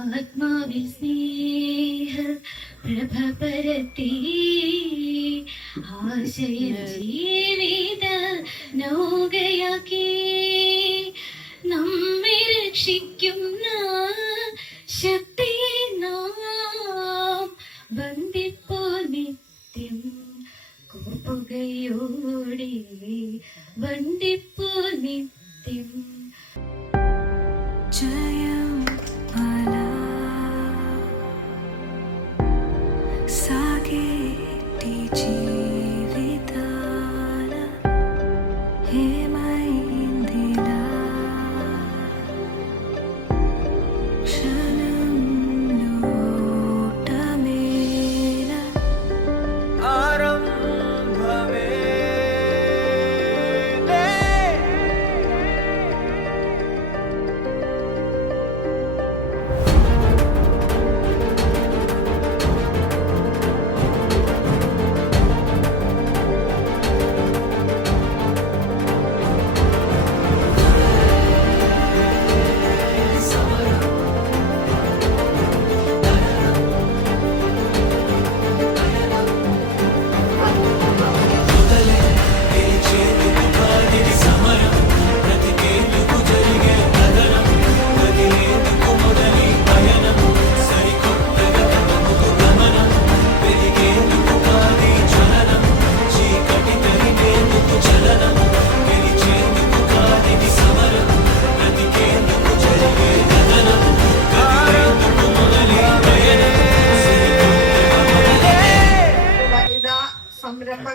ആത്മാവിൽ സ്നേഹ പ്രഭ പരത്തി ആശയ ജീവിത നൗകയാക്കി. നമ്മെ രക്ഷിക്കുന്ന ശക്തിയെ നാം ബന്ധിപ്പോ നിത്യം കോപ്പുകയോടെ ബന്ധിപ്പോ നിത്യം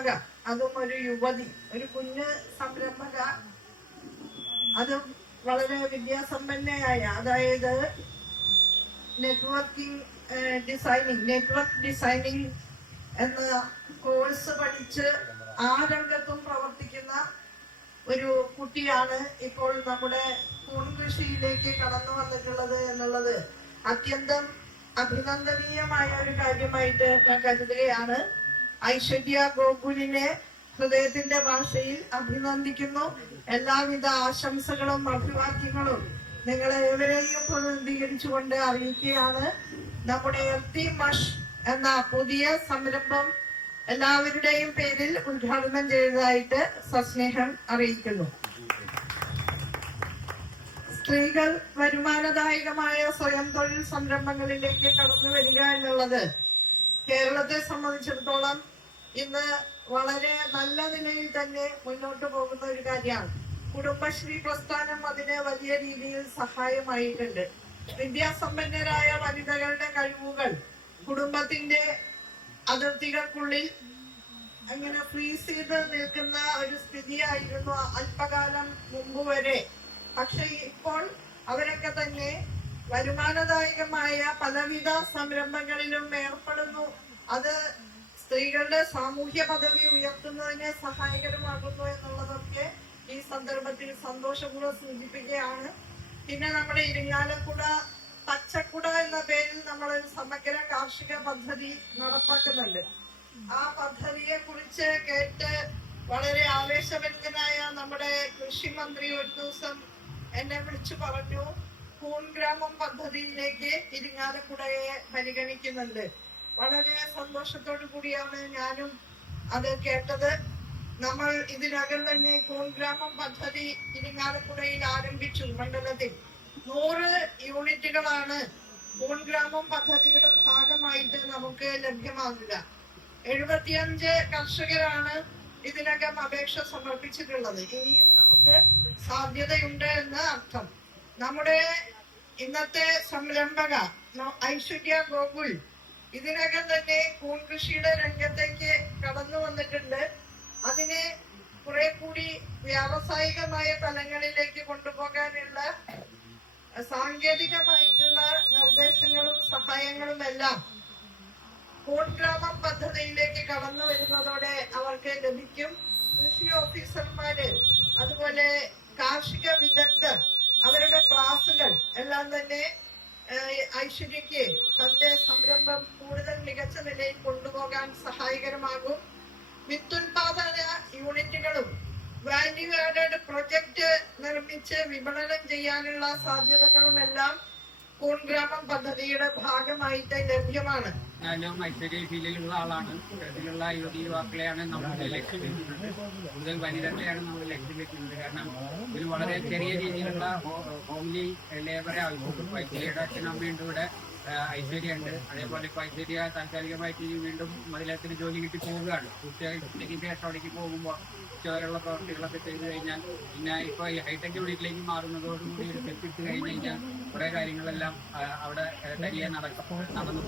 സംരംഭക അതും ഒരു യുവതി ഒരു കുഞ്ഞ് സംരംഭക. അതും വളരെ വിദ്യാസമ്പന്നയായ അതായത് നെറ്റ്വർക്കിംഗ് ഡിസൈനിങ് നെറ്റ്വർക്ക് ഡിസൈനിങ് എന്ന കോഴ്സ് പഠിച്ച് ആ രംഗത്തും പ്രവർത്തിക്കുന്ന ഒരു കുട്ടിയാണ് ഇപ്പോൾ നമ്മുടെ കൂൺ കൃഷിയിലേക്ക് കടന്നു വന്നിട്ടുള്ളത് എന്നുള്ളത് അത്യന്തം അഭിനന്ദനീയമായ ഒരു കാര്യമായിട്ട് ഞാൻ കരുതുകയാണ്. ഐശ്വര്യ ഗോകുലിനെ ഹൃദയത്തിന്റെ ഭാഷയിൽ അഭിനന്ദിക്കുന്നു. എല്ലാവിധ ആശംസകളും അഭിവാദ്യങ്ങളും നിങ്ങളെ ഏവരെയും പ്രതിനിധീകരിച്ചുകൊണ്ട് അറിയിക്കുകയാണ്. നമ്മുടെ എർത്തി മഷ് എന്ന പുതിയ സംരംഭം എല്ലാവരുടെയും പേരിൽ ഉദ്ഘാടനം ചെയ്തതായിട്ട് സസ്നേഹം അറിയിക്കുന്നു. സ്ത്രീകൾ വരുമാനദായകമായ സ്വയം തൊഴിൽ സംരംഭങ്ങളിലേക്ക് കടന്നു വരിക എന്നുള്ളത് കേരളത്തെ സംബന്ധിച്ചിടത്തോളം ഇന്ന് വളരെ നല്ല നിലയിൽ തന്നെ മുന്നോട്ട് പോകുന്ന ഒരു കാര്യമാണ്. കുടുംബശ്രീ പ്രസ്ഥാനം അതിന് വലിയ രീതിയിൽ സഹായമായിട്ടുണ്ട്. വിദ്യാസമ്പന്നരായ വനിതകളുടെ കഴിവുകൾ കുടുംബത്തിന്റെ അതിർത്തികൾക്കുള്ളിൽ അങ്ങനെ ഫ്രീസ് ചെയ്ത് നിൽക്കുന്ന ഒരു സ്ഥിതിയായിരുന്നു അല്പകാലം മുമ്പ് വരെ. പക്ഷെ ഇപ്പോൾ അവരൊക്കെ തന്നെ വരുമാനദായകമായ പലവിധ സംരംഭങ്ങളിലും ഏർപ്പെടുന്നു. അത് സ്ത്രീകളുടെ സാമൂഹ്യ പദവി ഉയർത്തുന്നതിന് സഹായകരമാകുന്നു എന്നുള്ളതൊക്കെ ഈ സന്ദർഭത്തിൽ സന്തോഷപൂർവം സൂചിപ്പിക്കുകയാണ്. പിന്നെ നമ്മുടെ ഇരിങ്ങാലക്കുട പച്ചക്കുട എന്ന പേരിൽ നമ്മൾ സമഗ്ര കാർഷിക പദ്ധതി നടപ്പാക്കുന്നുണ്ട്. ആ പദ്ധതിയെ കുറിച്ച് കേട്ട് വളരെ ആവേശഭരിതനായ നമ്മുടെ കൃഷി മന്ത്രി ഒരു ദിവസം എന്നെ വിളിച്ചു പറഞ്ഞു കൂൺ ഗ്രാമം പദ്ധതിയിലേക്ക് ഇരിങ്ങാലക്കുടയെ പരിഗണിക്കുന്നുണ്ട്. വളരെ സന്തോഷത്തോടു കൂടിയാണ് ഞാനും അത് കേട്ടത്. നമ്മൾ ഇതിനകം തന്നെ കൂൺ ഗ്രാമം പദ്ധതി ഇരിങ്ങാലക്കുടയിൽ ആരംഭിച്ചു മണ്ഡലത്തിൽ. നൂറ് യൂണിറ്റുകളാണ് കൂൺ ഗ്രാമം പദ്ധതിയുടെ ഭാഗമായിട്ട് നമുക്ക് ലഭ്യമാകുക. എഴുപത്തിയഞ്ച് കർഷകരാണ് ഇതിനകം അപേക്ഷ സമർപ്പിച്ചിട്ടുള്ളത്. ഇനിയും നമുക്ക് സാധ്യതയുണ്ട് എന്ന് നമ്മുടെ ഇന്നത്തെ സംരംഭക ഐശ്വര്യ ഗോകുൽ ഇതിനകം തന്നെ കൂൺ കൃഷിയുടെ രംഗത്തേക്ക് കടന്നു വന്നിട്ടുണ്ട്. അതിനെ കുറെ കൂടി വ്യാവസായികമായ തലങ്ങളിലേക്ക് കൊണ്ടുപോകാനുള്ള സാങ്കേതികമായിട്ടുള്ള നിർദ്ദേശങ്ങളും സഹായങ്ങളും എല്ലാം കൂൺ ഗ്രാമം പദ്ധതിയിലേക്ക് കടന്നു വരുന്നതോടെ അവർക്ക് ലഭിക്കും. കൃഷി ഓഫീസർമാര് അതുപോലെ കാർഷിക വിദഗ്ധർ എല്ലാം തന്നെ ഐശ്വര്യയ്ക്ക് തന്റെ സംരംഭം കൂടുതൽ മികച്ച നിലയിൽ കൊണ്ടുപോകാൻ സഹായകരമാകും. വിത്തുൽപാദന യൂണിറ്റുകളും വാല്യൂ ആഡഡ് പ്രൊജക്ട് നിർമ്മിച്ച് വിപണനം ചെയ്യാനുള്ള സാധ്യതകളും എല്ലാം കൂൺ പദ്ധതിയുടെ ഭാഗമായിട്ട് ലഭ്യമാണ്. ഞാനും ഐശ്വര്യ ഫീലിലുള്ള ആളാണ്. ഇതിലുള്ള യുവതി യുവാക്കളെയാണ് നമ്മൾ ലക്ഷ്യം കൂടുതൽ വനിതകളെയാണ് നമ്മൾ ലക്ഷ്യം വെക്കുന്നത് കാരണം ഒരു വളരെ ചെറിയ രീതിയിലുള്ള ഹോംലി ലേബറെ ആവശ്യപ്പെട്ടു ഐശ്വര്യയുടെ അച്ഛനമ്മയുണ്ട് ഇവിടെ. ഐശ്വര്യമുണ്ട് അതേപോലെ ഇപ്പൊ ഐശ്വര്യ താൽക്കാലികമായിട്ട് വീണ്ടും മതിലത്തിന് ജോലി കിട്ടി പോവുകയാണ്. പൂർത്തിയായി ശേഷം അവിടേക്ക് പോകുമ്പോൾ ചോരുള്ള പ്രവർത്തികളൊക്കെ ചെയ്തു കഴിഞ്ഞാൽ പിന്നെ ഇപ്പൊ ഈ ഹൈടെക് വീട്ടിലേക്ക് മാറുന്നതോടുകൂടി ഒരു തെറ്റിട്ട് കഴിഞ്ഞു കഴിഞ്ഞാൽ കുറെ കാര്യങ്ങളെല്ലാം അവിടെ തനിയെ നടക്കുന്നു നടന്നു